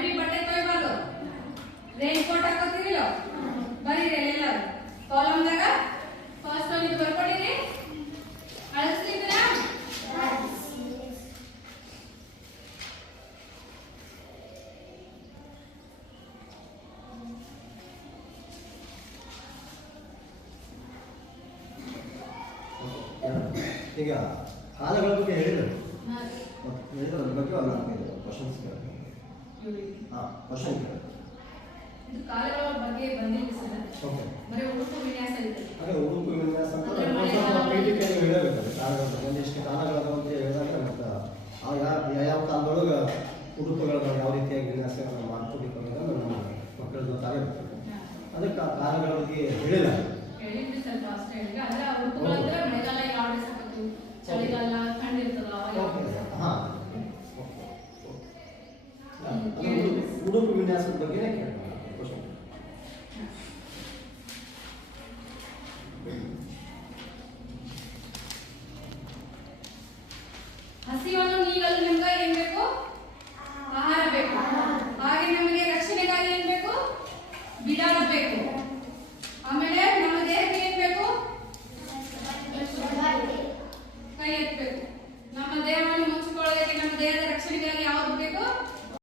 ಅರ್ಬಿ ಬಟ್ಟೆ ತೊಯ್ಬಾರ್ದು rain coat ಹಾಕೋತಿರಿಲ್ಲ ಬರೀರಿ ಎಲ್ಲರೂ ಕಾಲಮ್ದಾಗ ಫಸ್ಟ್ ಒಂದು ಬರ್ಕೊಂಡಿರಿ ಅಳಿಸ್ಲಿದ್ದೀರಾ ಈಗ ಕಾಲಗಳ ಬಗ್ಗೆ ಹೇಳಿದ್ರು ಹೇಳಿದ್ರೆ ಅದ್ರ ಬಗ್ಗೆ ಒಂದು ನಾಲ್ಕೈದು ಕ್ವಶನ್ಸ್ ಕೇಳ್ತೀನಿ. ಹಾಂ ಕ್ವಶನ್ ಕೇಳಿ. ಇದು ಕಾಲಗಳ ಬಗ್ಗೆ ಬಂದಿಲ್ಲ ಸರ್. ಓಕೆ. ಬರೀ ಉಡುಪು ವಿನ್ಯಾಸ ಇದೆ. ಅದೇ ಉಡುಪು ವಿನ್ಯಾಸ ಅಂತ ಪೀಠಿಕೆಯನ್ನು ಹೇಳಬೇಕು. ಕಾಲಗಳ ಒಂದಿಷ್ಟು ಕಾಲಗಳದ ಅಂತ ಹೇಳಿದಾಗ ಮತ್ತು ಯಾವ ಕಾಲದೊಳಗೆ ಉಡುಪುಗಳನ್ನ ಯಾವ ರೀತಿಯಾಗಿ ವಿನ್ಯಾಸಗಳನ್ನು ಮಾಡ್ಕೊಬೇಕು ಅನ್ನೋದನ್ನು ನಮ್ಮ ಮಕ್ಕಳು ಗೊತ್ತಾಗಬೇಕು. ಅದಕ್ಕೆ ಕಾಲಗಳ ಬಗ್ಗೆ ಹೇಳಿಲ್ಲ. ಹೇಳಿದ್ವಿ ಸ್ವಲ್ಪ ಅಷ್ಟೇ ಹೇಳಿ. ಅದರ ಉಡುಪುಗಳಂದ್ರೆ ಮಳೆಗಾಲ ಯಾವ ಡ್ರೆಸ್ ಹಾಕೋದು, ಚಳಿಗಾಲ ಥಂಡಿ ಇರ್ತದ ಹಾಂ ಉಡುಪು ವಿನ್ಯಾಸದ ಬಗ್ಗೆ ಕೇಳಿ.